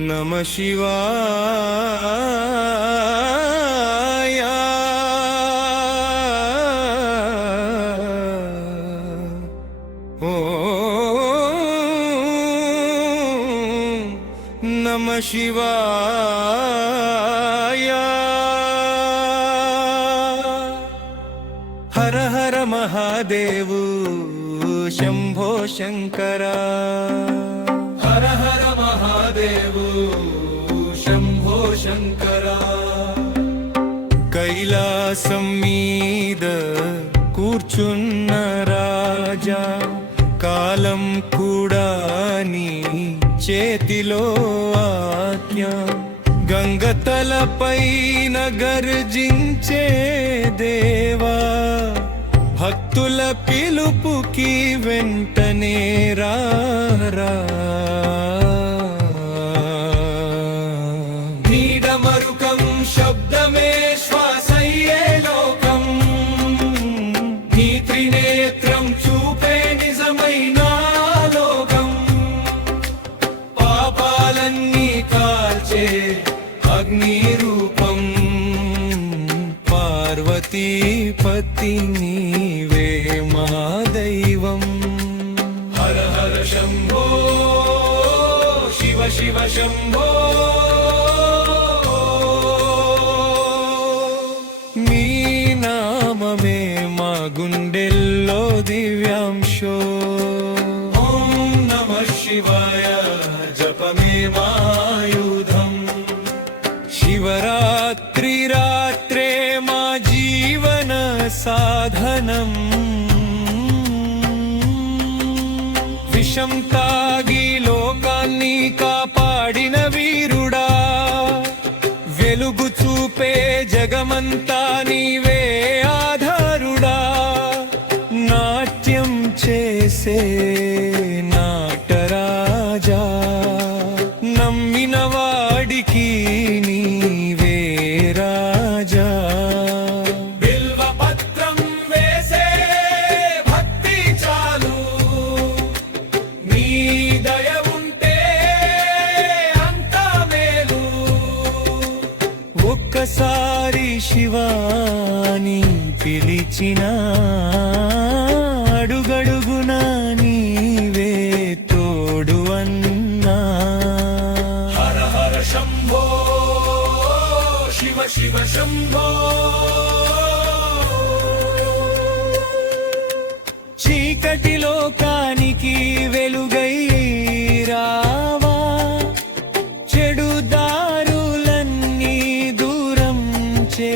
నమః శివాయ నమః శివాయ హర హర మహాదేవు శంభో శంకర హర హర మహాదేవు శంభో శంకర కైలాసం మీద కూర్చున్న రాజా కాలం కూడా నీ చేతిలో ఆజ్ఞ గంగతలపైన గర్జించే దేవా భక్తుల పిలుపుకి వెంటనే రారా నీడమరుకం శబ్దమే శ్వాసయ్యే లోకం నీ త్రినేత్రం చూపే నిజమైన లోకం పాపాలన్నీ కాల్చే అగ్ని రూపం పార్వతీపతి నీవే మా దైవం హర హర శంభో శివ శివ శంభో మీ నామమే మా గుండెల్లో దివ్యాంశో ఓం నమః శివాయ జపమే మాయుధం శివరాత్రి రాత్రే మా జీవన సాధనం విషం తాగి లోకాన్ని కాపాడిన వీరుడా వెలుగు చూపే జగమంతా నీవే ఆధారుడా నాట్యం చేసే నాటరాజా నమ్మిన వాడికి నీవే రాజా బిల్వపత్రం వేసే భక్తి చాలు నీ దయ ఉంటే అంతా మేలు ఒక్కసారి శివాని పిలిచిన అడుగడుగున నీవే తోడు అన్నా హర హర శంభో శివ శివ శంభో చీకటి లోకానికి వెలుగై రావా చెడు దారులన్నీ దూరం చే